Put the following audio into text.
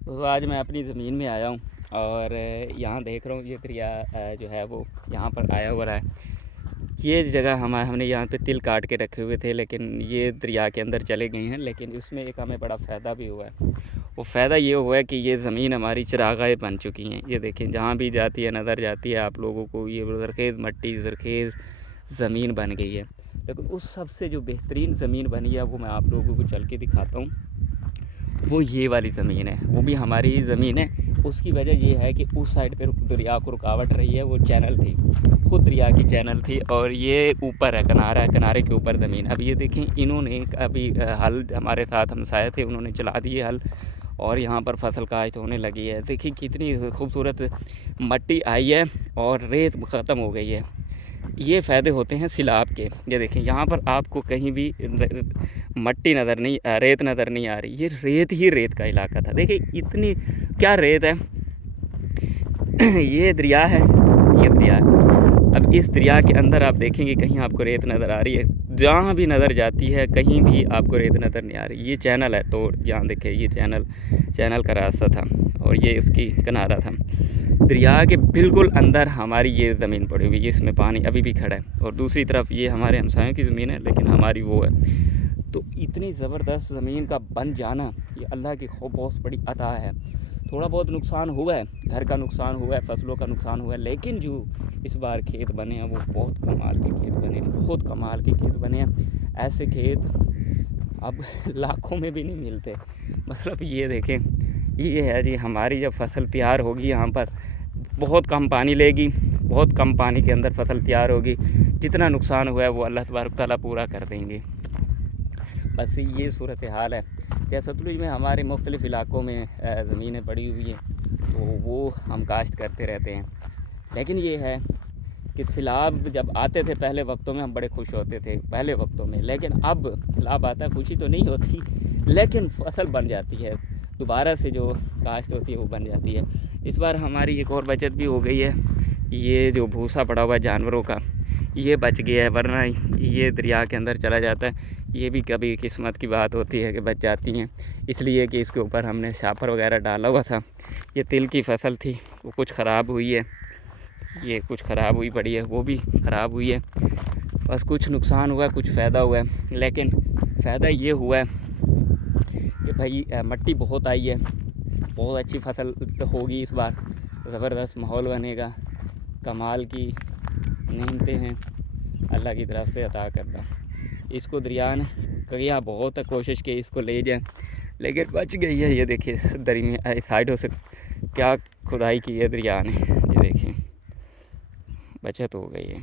तो आज मैं अपनी ज़मीन में आया हूँ और यहाँ देख रहा हूँ ये दरिया जो है वो यहाँ पर आया हुआ है। ये जगह हमने यहाँ पे तिल काट के रखे हुए थे, लेकिन ये दरिया के अंदर चले गए हैं। लेकिन उसमें एक हमें बड़ा फ़ायदा भी हुआ है। वो फ़ायदा ये हुआ है कि ये ज़मीन हमारी चरागाहें बन चुकी हैं। ये देखें, जहाँ भी जाती है नज़र जाती है आप लोगों को, ये ज़रख़ेज़ मट्टी, ज़रख़ेज़ ज़मीन बन गई है। लेकिन उस सबसे जो बेहतरीन ज़मीन बनी है वो मैं आप लोगों को चल के दिखाता हूँ। वो ये वाली ज़मीन है, वो भी हमारी ही ज़मीन है। उसकी वजह ये है कि उस साइड पे दरिया को रुकावट रही है, वो चैनल थी, खुद दरिया की चैनल थी, और ये ऊपर है, किनारा है, किनारे के ऊपर ज़मीन। अब ये देखें, इन्होंने अभी हल हमारे साथ हमसाए थे, उन्होंने चला दिए हल और यहाँ पर फसल काश्त होने लगी है। देखिए कितनी खूबसूरत मट्टी आई है और रेत ख़त्म हो गई है। ये फ़ायदे होते हैं सिलाब के। ये देखें, यहाँ पर आपको कहीं भी मट्टी नज़र नहीं, रेत नज़र नहीं आ रही। ये रेत ही रेत का इलाका था। देखिए इतनी क्या रेत है। ये दरिया है, ये दरिया है। अब इस दरिया के अंदर आप देखेंगे कहीं आपको रेत नज़र आ रही है? जहाँ भी नज़र जाती है कहीं भी आपको रेत नज़र नहीं आ रही। ये चैनल है, तो यहाँ देखिए ये चैनल का रास्ता था और ये उसकी किनारा था। दरिया के बिल्कुल अंदर हमारी ये ज़मीन पड़ी हुई है, इसमें पानी अभी भी खड़ा है, और दूसरी तरफ ये हमारे हमसायों की ज़मीन है, लेकिन हमारी वो है। तो इतनी ज़बरदस्त ज़मीन का बन जाना ये अल्लाह की बहुत बड़ी अता है। थोड़ा बहुत नुकसान हुआ है, घर का नुकसान हुआ है, फसलों का नुकसान हुआ है, लेकिन जो इस बार खेत बने हैं वो बहुत कमाल के खेत बने हैं, बहुत कमाल के खेत बने हैं। ऐसे खेत अब लाखों में भी नहीं मिलते। मतलब ये देखें, ये है जी हमारी जब फसल तैयार होगी, यहाँ पर बहुत कम पानी लेगी, बहुत कम पानी के अंदर फसल तैयार होगी। जितना नुकसान हुआ है वो अल्लाह तबारक तआला पूरा कर देंगे। बस ये सूरत हाल है। जैसे सतलुज में हमारे मुख्तलिफ़ इलाक़ों में ज़मीनें पड़ी हुई हैं, तो वो हम काश्त करते रहते हैं। लेकिन ये है कि सैलाब जब आते थे पहले वक्तों में हम बड़े खुश होते थे पहले वक्तों में, लेकिन अब सैलाब आता है खुशी तो नहीं होती, लेकिन फसल बन जाती है, दोबारा से जो काश्त होती है वो बन जाती है। इस बार हमारी एक और बचत भी हो गई है। ये जो भूसा पड़ा हुआ है जानवरों का, ये बच गया है, वरना ये दरिया के अंदर चला जाता है। ये भी कभी किस्मत की बात होती है कि बच जाती हैं, इसलिए कि इसके ऊपर हमने शापर वगैरह डाला हुआ था। ये तिल की फसल थी, वो कुछ ख़राब हुई है, ये कुछ ख़राब हुई पड़ी है, वो भी ख़राब हुई है। बस कुछ नुकसान हुआ है, कुछ फ़ायदा हुआ है। लेकिन फ़ायदा ये हुआ है कि भाई मट्टी बहुत आई है, बहुत अच्छी फसल तो होगी इस बार, ज़बरदस्त माहौल बनेगा। कमाल की नेमतें हैं अल्लाह की तरफ से अता करता। इसको दरिया ने किया बहुत कोशिश की इसको ले जाए, लेकिन बच गई है। ये देखिए दरी में साइडों से क्या खुदाई की है दरिया ने, ये देखिए बचत हो गई है।